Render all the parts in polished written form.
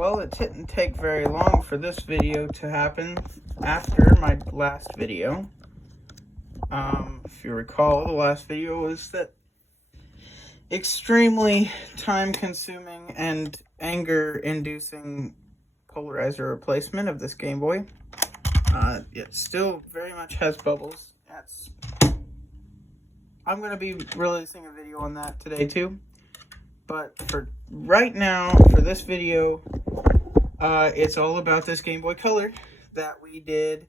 Well, it didn't take very long for this video to happen after my last video. If you recall, the last video was that extremely time-consuming and anger-inducing polarizer replacement of this Game Boy. It still very much has bubbles. I'm going to be releasing a video on that today too. But for right now, for this video, it's all about this Game Boy Color that we did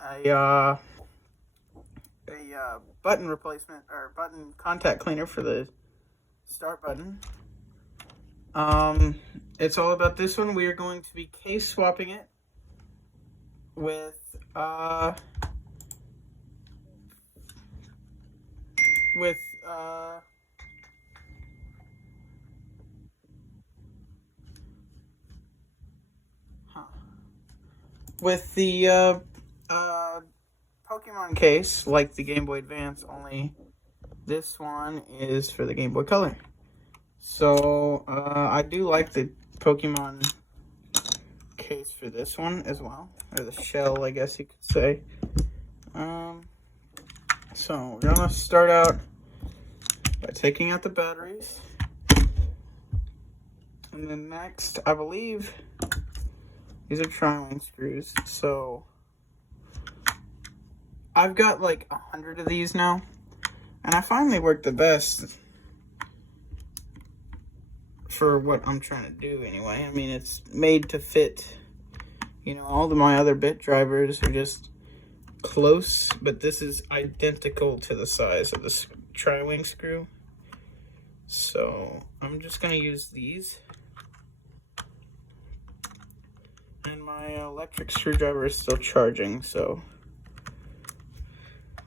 a button replacement, or button contact cleaner for the start button. It's all about this one. We are going to be case swapping it with the Pokemon case, like the Game Boy Advance, only this one is for the Game Boy Color. So, I do like the Pokemon case for this one as well, or the shell, I guess you could say. So, we're gonna start out by taking out the batteries. And then next, I believe, these are tri-wing screws, so I've got like 100 of these now, and I find they work the best for what I'm trying to do anyway. I mean, it's made to fit, you know, all of my other bit drivers are just close, but this is identical to the size of the tri-wing screw. So I'm just going to use these. And my electric screwdriver is still charging, so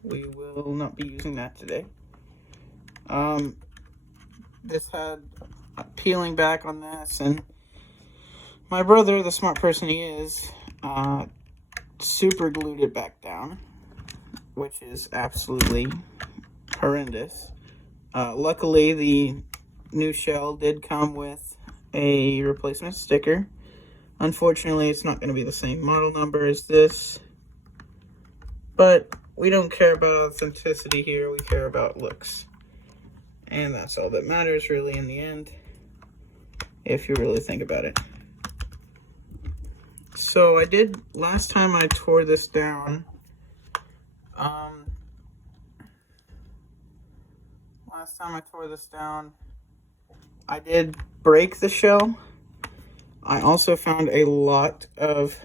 we will not be using that today. This had peeling back on this, and my brother, the smart person he is, super glued it back down, which is absolutely horrendous. Luckily, the new shell did come with a replacement sticker. Unfortunately, it's not going to be the same model number as this, but we don't care about authenticity here, we care about looks. And that's all that matters really in the end, if you really think about it. So I did, last time I tore this down, I did break the shell. I also found a lot of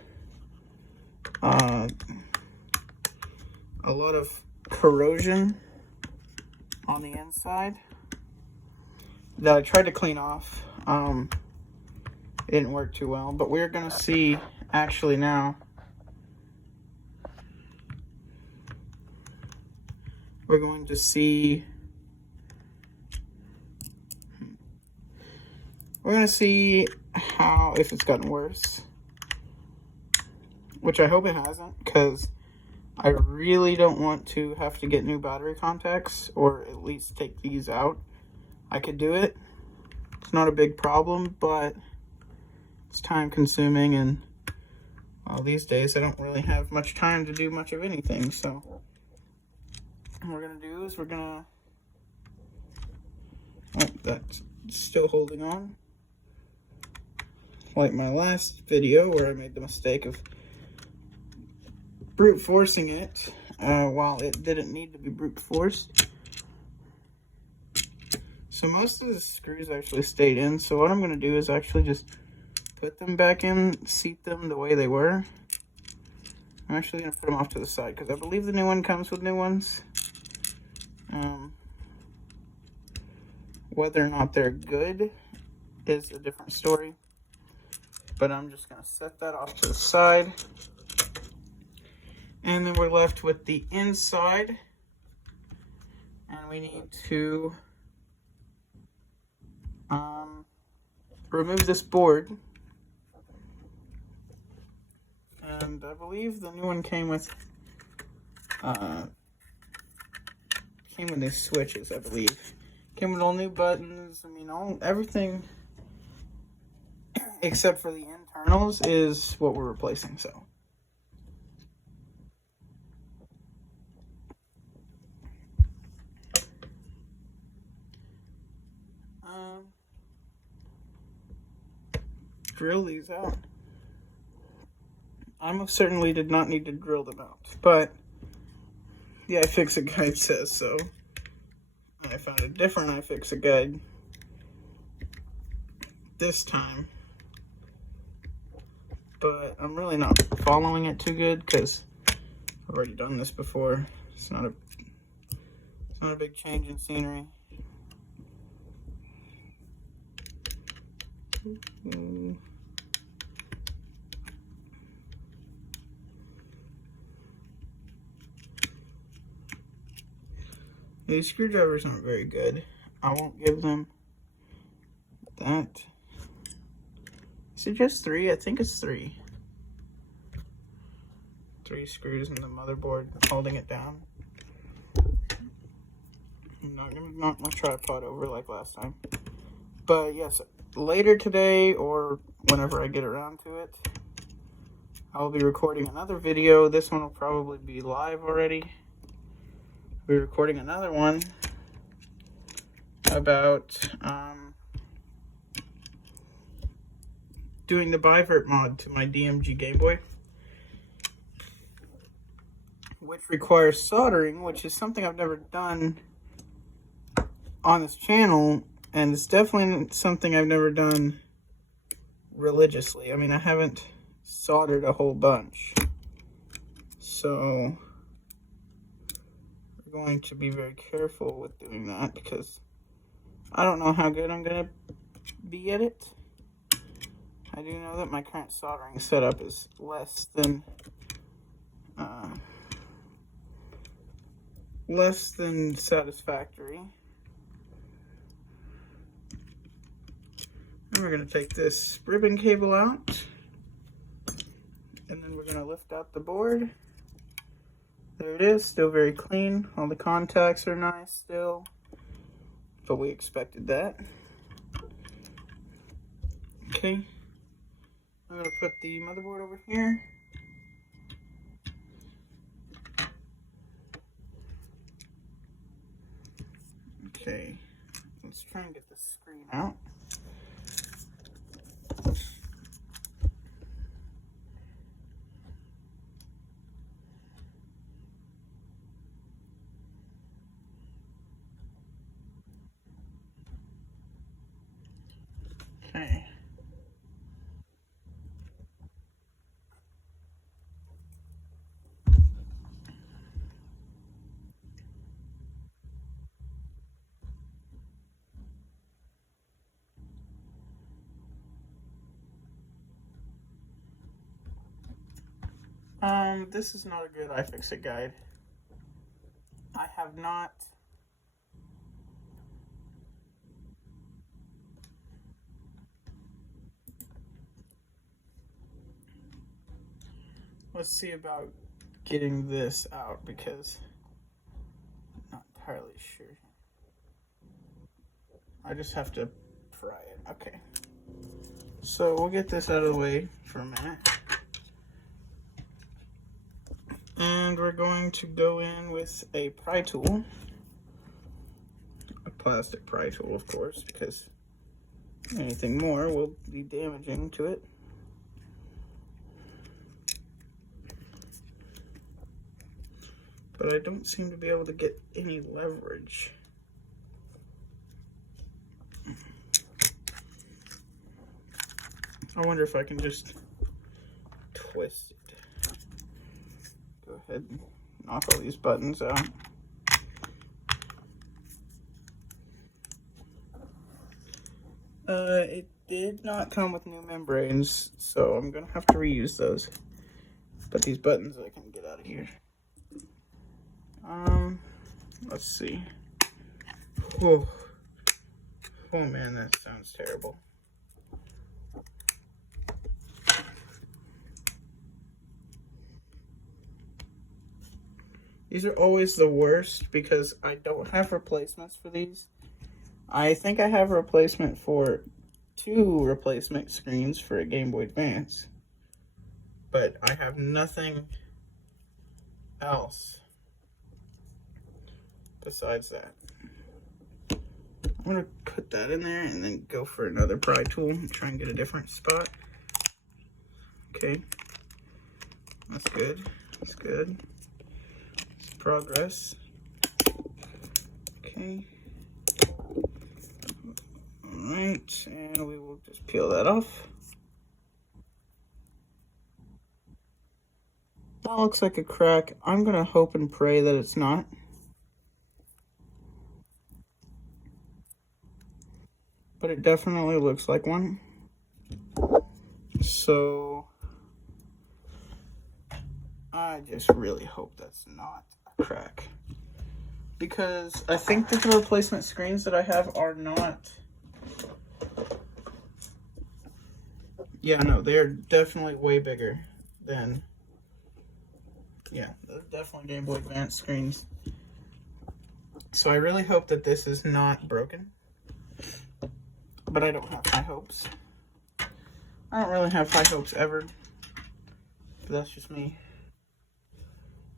corrosion on the inside that I tried to clean off. It didn't work too well, but we're gonna see actually now. We're going to see. We're gonna see how, if it's gotten worse, which I hope it hasn't, because I really don't want to have to get new battery contacts, or at least take these out. I could do it. It's not a big problem, but it's time consuming, and well, these days I don't really have much time to do much of anything. So what we're gonna do is oh, that's still holding on. Like my last video where I made the mistake of brute forcing it while it didn't need to be brute forced. So most of the screws actually stayed in, so what I'm going to do is actually just put them back in, seat them the way they were. I'm actually going to put them off to the side because I believe the new one comes with new ones. Whether or not they're good is a different story. But I'm just going to set that off to the side. And then we're left with the inside. And we need to remove this board. And I believe the new one came with these switches, I believe. Came with all new buttons. I mean, everything except for the internals, is what we're replacing. So drill these out. I most certainly did not need to drill them out, but the iFixit guide says so. And I found a different iFixit guide this time, but I'm really not following it too good because I've already done this before. It's not a big change in scenery. These screwdrivers aren't very good. I won't give them that. Is it just 3? I think it's 3. 3 screws in the motherboard holding it down. I'm not gonna knock my tripod over like last time. But yes, later today or whenever I get around to it, I'll be recording another video. This one will probably be live already. I'll be recording another one about doing the bivert mod to my DMG Gameboy, which requires soldering, which is something I've never done on this channel, and it's definitely something I've never done religiously. I mean, I haven't soldered a whole bunch, so we're going to be very careful with doing that because I don't know how good I'm gonna be at it. I do know that my current soldering setup is less than satisfactory. And we're going to take this ribbon cable out, and then we're going to lift out the board. There it is, still very clean. All the contacts are nice still, but we expected that. Okay, I'm going to put the motherboard over here. Okay, let's try and get the screen out. Okay. This is not a good iFixit guide. I have not let's see about getting this out because I'm not entirely sure. I just have to pry it. Okay. So we'll get this out of the way for a minute. And we're going to go in with a pry tool. A plastic pry tool, of course, because anything more will be damaging to it. But I don't seem to be able to get any leverage. I wonder if I can just twist it. Go ahead and knock all these buttons out. It did not come with new membranes, so I'm gonna have to reuse those. But these buttons I can get out of here. Let's see. Oh man, that sounds terrible. These are always the worst because I don't have replacements for these. I think I have a replacement for 2 replacement screens for a Game Boy Advance, but I have nothing else besides that. I'm gonna put that in there and then go for another pry tool and try and get a different spot. Okay, that's good. That's good. It's progress. Okay. Alright, and we will just peel that off. That looks like a crack. I'm gonna hope and pray that it's not. But it definitely looks like one. So I just really hope that's not a crack, because I think that the replacement screens that I have are not. Yeah, no, they're definitely way bigger than. Yeah, they're definitely Game Boy Advance screens. So I really hope that this is not broken. But I don't have high hopes. I don't really have high hopes ever. But that's just me.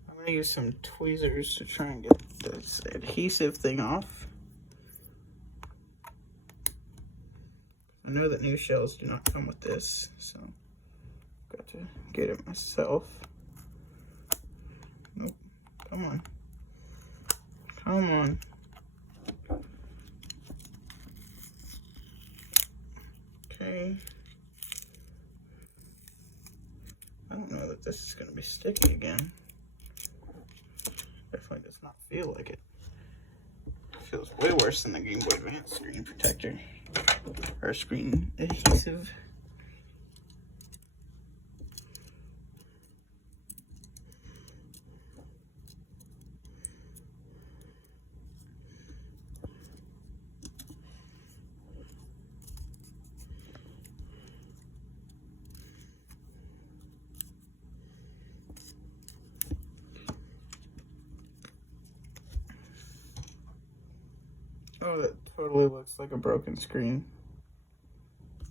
I'm going to use some tweezers to try and get this adhesive thing off. I know that new shells do not come with this, so I've got to get it myself. Nope. Come on. Come on. Okay. I don't know that this is going to be sticky again. Definitely does not feel like it. It feels way worse than the Game Boy Advance screen protector. Or screen adhesive. Oh, that totally looks like a broken screen.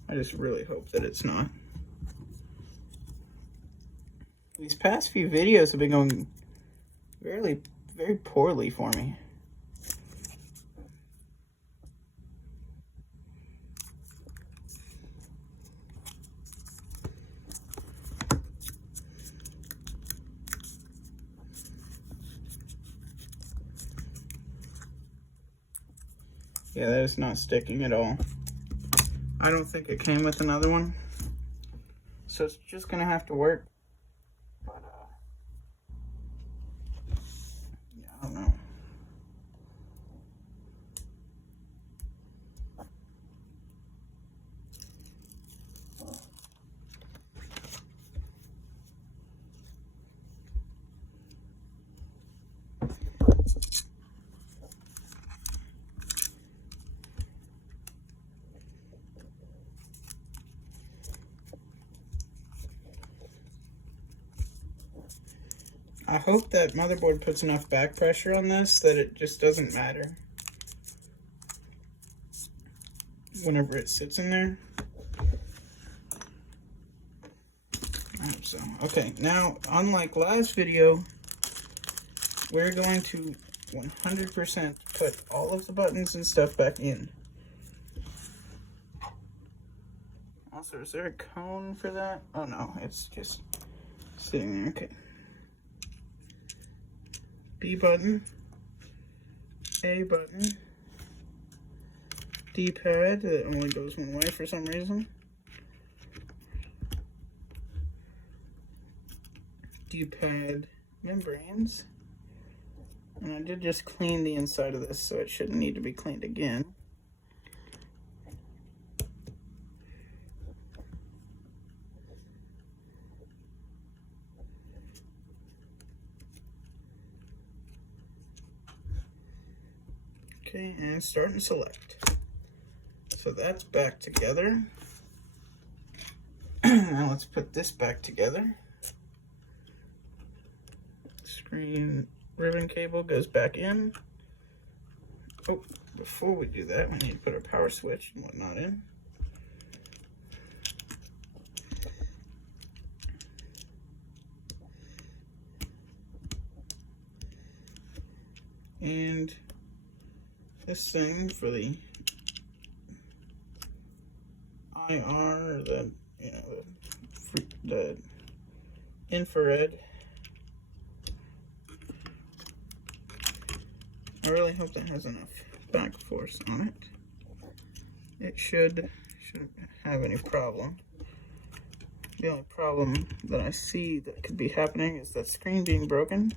I just really hope that it's not. These past few videos have been going very poorly for me. Yeah, that is not sticking at all. I don't think it came with another one, so it's just gonna have to work. But yeah, I don't know. I hope that motherboard puts enough back pressure on this that it just doesn't matter whenever it sits in there. I hope so. Okay, now, unlike last video, we're going to 100% put all of the buttons and stuff back in. Also, is there a cone for that? Oh no, it's just sitting there. Okay. B button, A button, D-pad that only goes one way for some reason, D-pad membranes, and I did just clean the inside of this, so it shouldn't need to be cleaned again. Okay, and start and select. So that's back together. Now let's put this back together. Screen ribbon cable goes back in. Oh, before we do that, we need to put our power switch and whatnot in. And this thing for the IR, the infrared. I really hope that has enough back force on it. It shouldn't have any problem. The only problem that I see that could be happening is that screen being broken,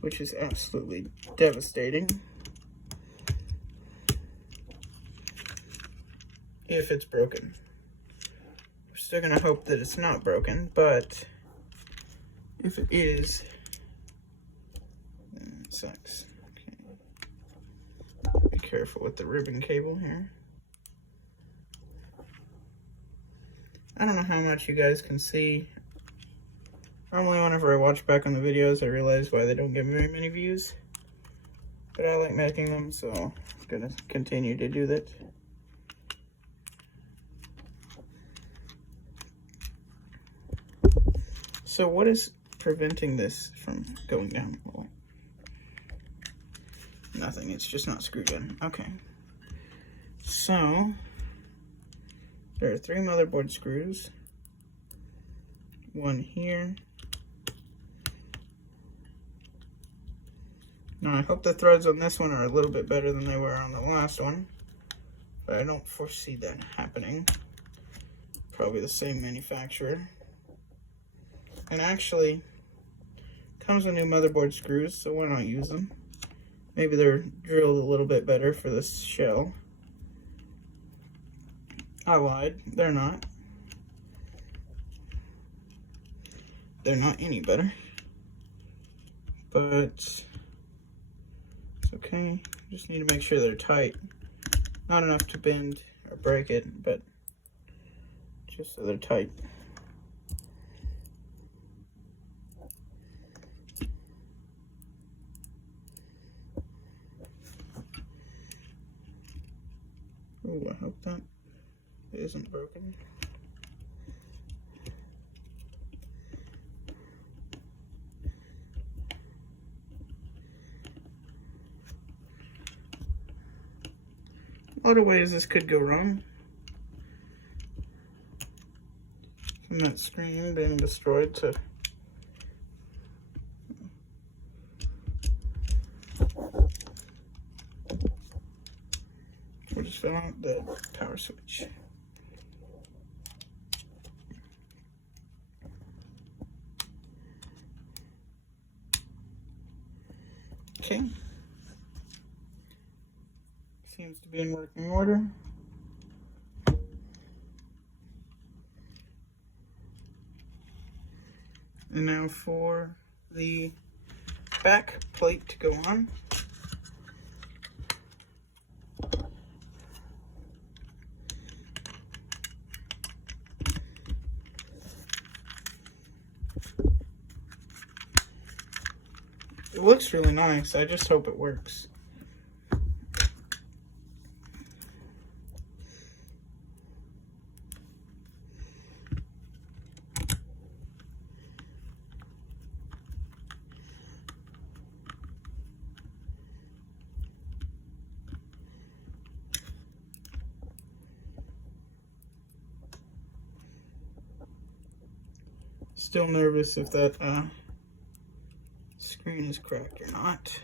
which is absolutely devastating. If it's broken. We're still gonna hope that it's not broken, but if it is, then it sucks. Okay. Be careful with the ribbon cable here. I don't know how much you guys can see. Normally whenever I watch back on the videos, I realize why they don't get very many views. But I like making them, so I'm gonna continue to do that. So what is preventing this from going down? Well, nothing, it's just not screwed in. Okay. So there are 3 motherboard screws. One here. Now I hope the threads on this one are a little bit better than they were on the last one, but I don't foresee that happening. Probably the same manufacturer. And actually, comes with new motherboard screws, so why not use them? Maybe they're drilled a little bit better for this shell. I lied, they're not. They're not any better. But it's okay, just need to make sure they're tight. Not enough to bend or break it, but just so they're tight. Oh, I hope that isn't broken. A lot of ways this could go wrong. From that screen being destroyed to we'll just fill out the power switch. Okay. Seems to be in working order. And now for the back plate to go on. It looks really nice, I just hope it works. Still nervous if that screen is cracked or not.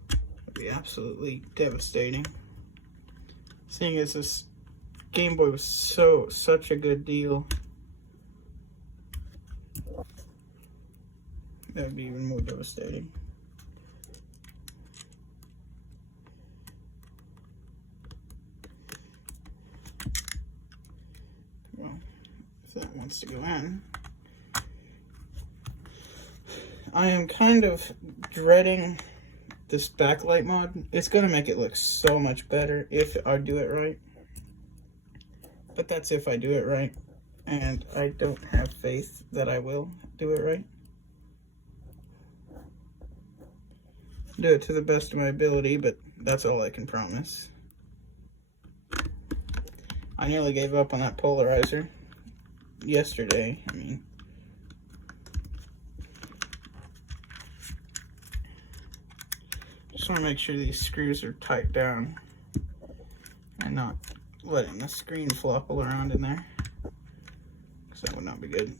That'd be absolutely devastating. Seeing as this Game Boy was such a good deal, that would be even more devastating. Well, if that wants to go in. I am kind of dreading this backlight mod. It's going to make it look so much better if I do it right. But that's if I do it right. And I don't have faith that I will do it right. Do it to the best of my ability, but that's all I can promise. I nearly gave up on that polarizer yesterday. I mean, want to make sure these screws are tight down and not letting the screen flopple around in there, because that would not be good.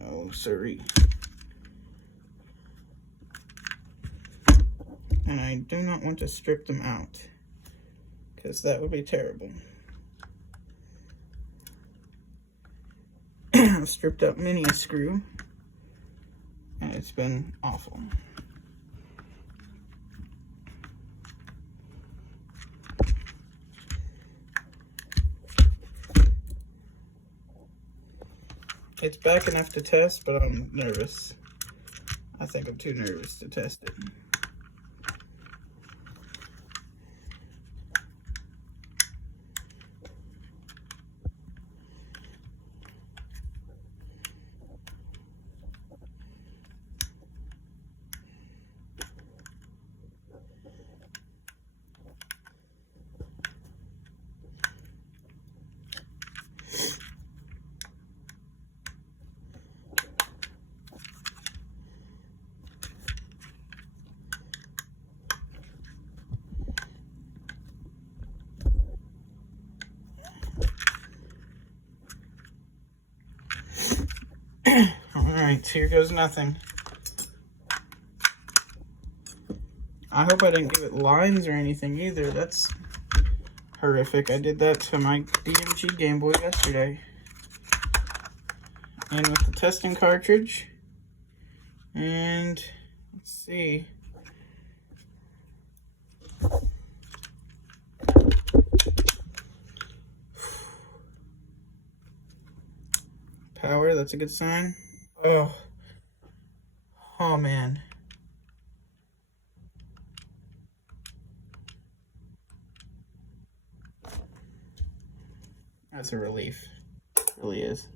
No siree. And I do not want to strip them out, because that would be terrible. I've stripped up many a screw, and it's been awful. It's back enough to test, but I'm nervous. I think I'm too nervous to test it. Alright, here goes nothing. I hope I didn't give it lines or anything either. That's horrific. I did that to my DMG Game Boy yesterday. And with the testing cartridge. And let's see. Power, that's a good sign. Oh man. That's a relief. It really is.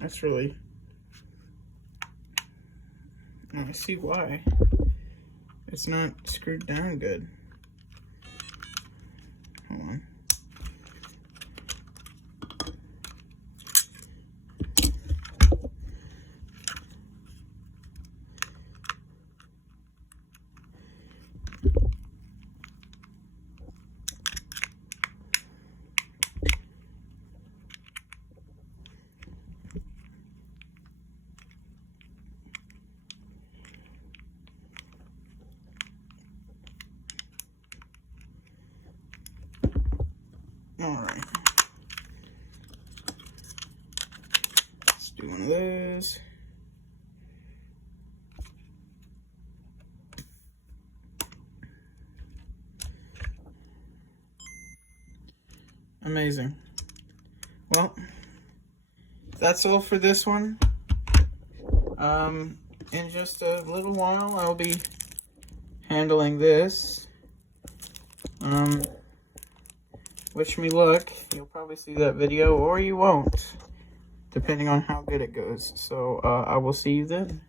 That's really... I see why. It's not screwed down good. Hold on. Alright. Let's do one of those. Amazing. Well, that's all for this one. In just a little while, I'll be handling this. Wish me luck. You'll probably see that video, or you won't, depending on how good it goes. So I will see you then.